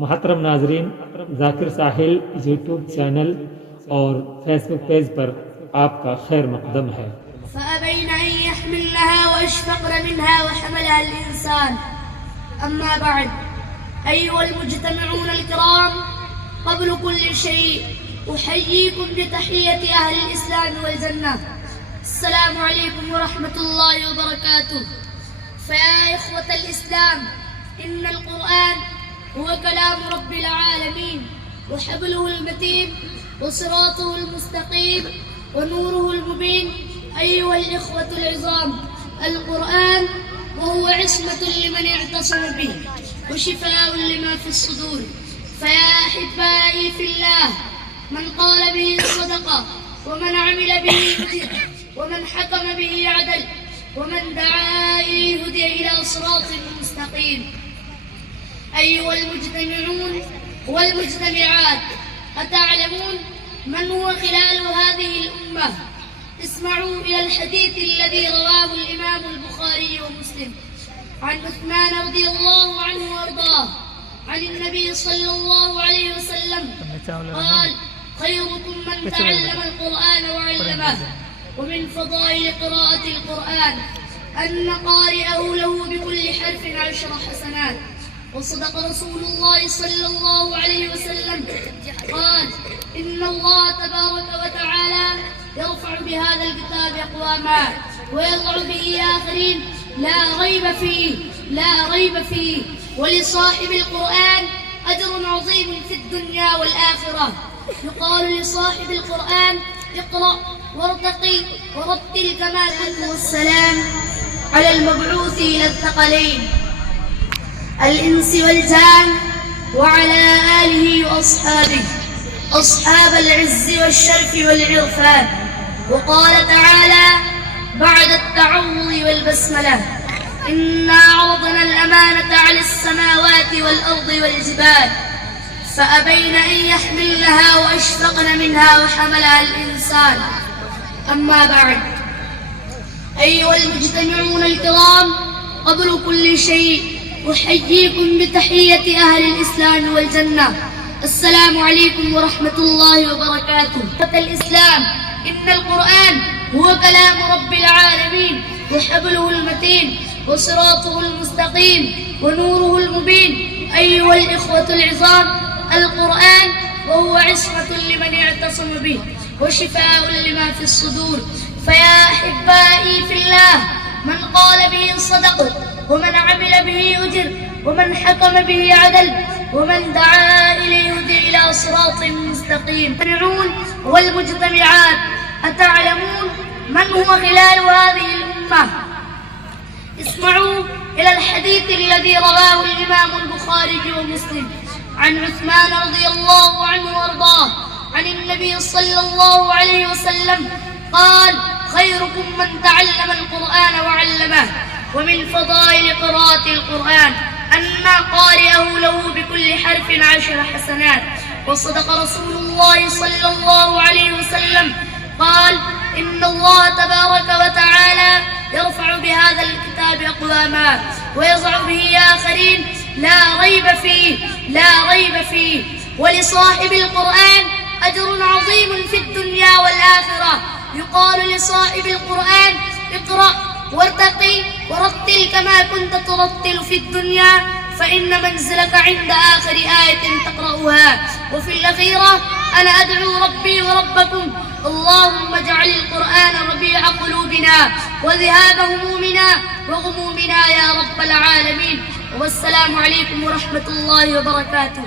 मोहतरम नाजरीन, जाकिर साहिल YouTube channel और फेसबुक पेज पर आपका खैर मकदम है। فأبين أن يحملنها وأشفقن منها وحملها الإنسان. أما بعد، أيها المجتمعون الكرام، قبل كل شيء أحييكم بتحية أهل الإسلام والجنة. السلام عليكم ورحمة الله وبركاته. فيا إخوة الإسلام، إن القرآن هو كلام رب العالمين وحبله المتين وصراطه المستقيم ونوره المبين. أيها الإخوة العظام، القرآن وهو عصمة لمن اعتصم به وشفاء لما في الصدور. فيا أحبائي في الله، من قال به صدق، ومن عمل به أجر، ومن حكم به عدل، ومن دعا إليه هدي إلى صراط مستقيم. أيها المجتمعون والمجتمعات، أتعلمون من هو خلال هذه الأمة؟ اسمعوا إلى الحديث الذي رواه الإمام البخاري ومسلم عن عثمان رضي الله عنه وارضاه عن النبي صلى الله عليه وسلم قال: خيركم من تعلم القرآن وعلمه. ومن فضائل قراءة القرآن أن قارئه له بكل حرف 10 حسنات. وصدق رسول الله صلى الله عليه وسلم قال: إن الله تبارك وتعالى يرفع بهذا الكتاب أقواما ويضع به آخرين، لا ريب فيه. ولصاحب القرآن أجر عظيم في الدنيا والآخرة. يقال لصاحب القرآن: اقرأ وارتقي ورتل كما كنت. والسلام على المبعوث إلى الثقلين الإنس والجان، وعلى آله وأصحابه أصحاب العز والشرف والعرفان. وقال تعالى بعد التعوذ والبسملة: إنا عرضنا الأمانة على السماوات والأرض والجبال فأبين أن يحملنها وأشفقن منها وحملها الإنسان. أما بعد، أيها المجتمعون الكرام، قبل كل شيء أحييكم بتحية أهل الإسلام والجنة. السلام عليكم ورحمة الله وبركاته. الإسلام، إن القرآن هو كلام رب العالمين وحبله المتين وصراطه المستقيم ونوره المبين. أيها الإخوة العظام، القرآن وهو عصمة لمن اعتصم به وشفاء لما في الصدور. فيا أحبائي في الله، من قال به صدق، ومن عمل به أجر، ومن حكم به عدل، ومن دعا إليه هدي إلى صراط مستقيم. المجتمعون والمجتمعات، أتعلمون من هو خلال هذه الأمة؟ اسمعوا إلى الحديث الذي رواه الإمام البخاري ومسلم عن عثمان رضي الله عنه وارضاه عن النبي صلى الله عليه وسلم قال: خيركم من تعلم القرآن وعلمه. ومن فضائل قراءة القرآن أن قارئه له بكل حرف 10 حسنات. وصدق رسول الله صلى الله عليه وسلم قال: إن الله تبارك وتعالى يرفع بهذا الكتاب أقواما ويضع به آخرين، لا ريب فيه. ولصاحب القرآن أجر عظيم في الدنيا والآخرة. يقال لصاحب القرآن: اقرأ وارتقي ورتل كما كنت ترتل في الدنيا، فإن منزلك عند آخر آية تقرأها. وفي الأخيرة أنا أدعو ربي وربكم: اللهم اجعل القرآن ربيع قلوبنا وذهاب همومنا وغمومنا يا رب العالمين. والسلام عليكم ورحمة الله وبركاته.